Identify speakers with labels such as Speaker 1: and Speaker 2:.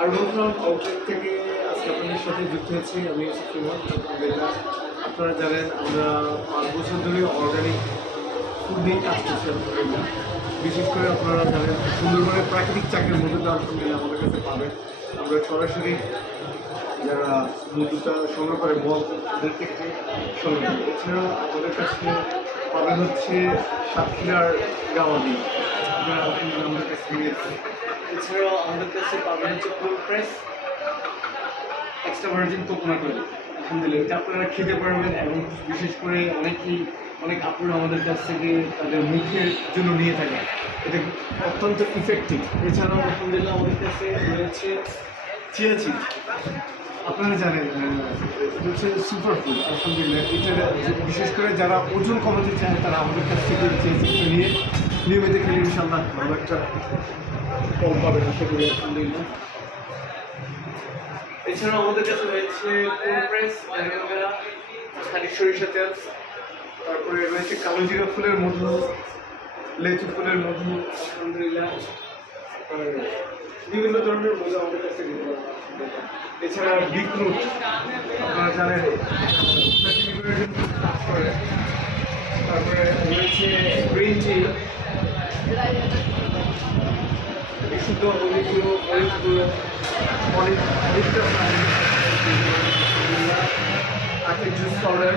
Speaker 1: Urban outlet থেকে আজকে আপনাদের সাথে যুক্ত হয়েছি আমি আপনারা জানেন আমরা পাঁচ বছর ধরে অর্গানিক ফুড নিয়ে কাজ করছি আলহামদুলিল্লাহ বিশেষ করে আপনারা জানেন সুন্দরবনের প্রাকৃতিক চাকের মধুটা আলহামদুলিল্লাহ আমাদের কাছে পাবেন। আমরা সরাসরি যারা মধুটা সংগ্রহ করে মল ওদের থেকে সংগ্রহ করি। এছাড়াও আমাদের কাছে পাবেন হচ্ছে সাতক্ষীরার গাওয়াদি যা আমাদের কাছে নিয়েছে এছাড়াও আমাদের কাছে পাবেন হচ্ছে cold press extra virgin coconut oil আলহামদুলিল্লাহ। এটা আপনারা খেতে পারবেন এবং বিশেষ করে অনেকেই, অনেক আপুরা আমাদের কাছ থেকে তাদের মুখের জন্য নিয়ে থাকে এটা অত্যন্ত ইফেক্টিভ এছাড়াও আলহামদুলিল্লাহ আমাদের কাছে রয়েছে চিয়া চিজ আপনারা জানেন হচ্ছে সুপার ফুড আলহামদুলিল্লাহ। এটা বিশেষ করে যারা ওজন কমাতে চায়, তারা আমাদের কাছ থেকে চিয়া চিজটা নিয়ে নিয়মিত খেলে ইনশাল্লাহ ভালো একটা ফল পাবেন আশা করি আলহামদুলিল্লাহ এছাড়াও আমাদের কাছে রয়েছে প্রেস খালি সরিষা তেল, তারপরে রয়েছে কালো জিরা ফুলের মধু, লেচু ফুলের মধু, আলহামদুলিল্লাহ বিভিন্ন ধরনের মধু আমাদের কাছে এছাড়া বিটরুট, আপনারা জানেন। তারপরে রয়েছে গ্রিন টি বিশুদ্ধ অনেকগুলো অনেকগুলো অনেক অনেকটা জুস পাউডার